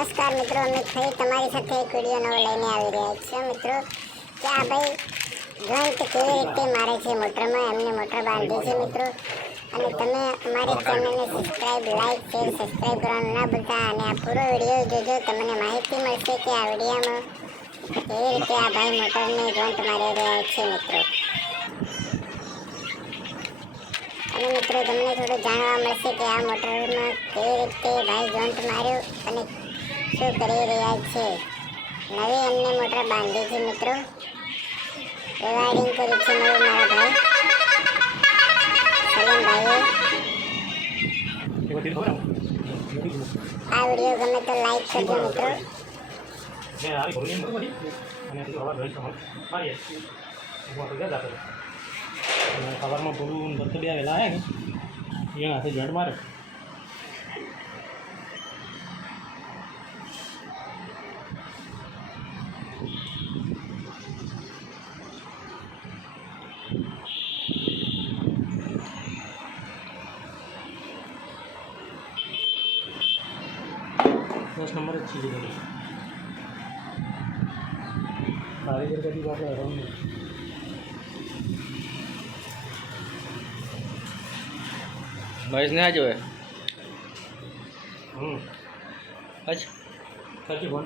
નમસ્કાર મિત્રો, અમે ફરી તમારી સાથે એક વીડિયો નવો લઈને આવી રહ્યા છીએ. મિત્રો, કે આ ભાઈ ગ્રંથ કેવી રીતે મારે છે મોટરમાં, એમને મોટર બાંધી છે મિત્રો. અને તમે અમારી ચેનલને સબસ્ક્રાઈબ લાઈક શેર સબસ્ક્રાઈબ કરવાનું ના ભૂલતા. અને આ પૂરો વીડિયો જોજો, તમને માહિતી મળશે કે આ વિડીયોમાં કેવી રીતે આ ભાઈ મોટરને ગ્રંથ મારી રહ્યા છે મિત્રો. અને મિત્રો તમને થોડું જાણવા મળશે કે આ મોટરમાં કેવી રીતે ભાઈ જોઈન્ટ માર્યો અને શું કરી રહ્યા છે. નવી એમને મોટર બાંધી છે મિત્રો. રિવાયરિંગ કરી છે નવું મારા ભાઈ. સલીમભાઈએ. આ વીડિયો ગમે તો લાઈક કરજો મિત્રો. સવારમાં ભૂલું દસ બે વહેલા આવે ને એ હાથે જડ મારે. દસ નંબર જ છે કારીગર કદી આપણે હરાવું નહીં. મહેશને આ જોવે હમ અચ્છ સાચી ફોન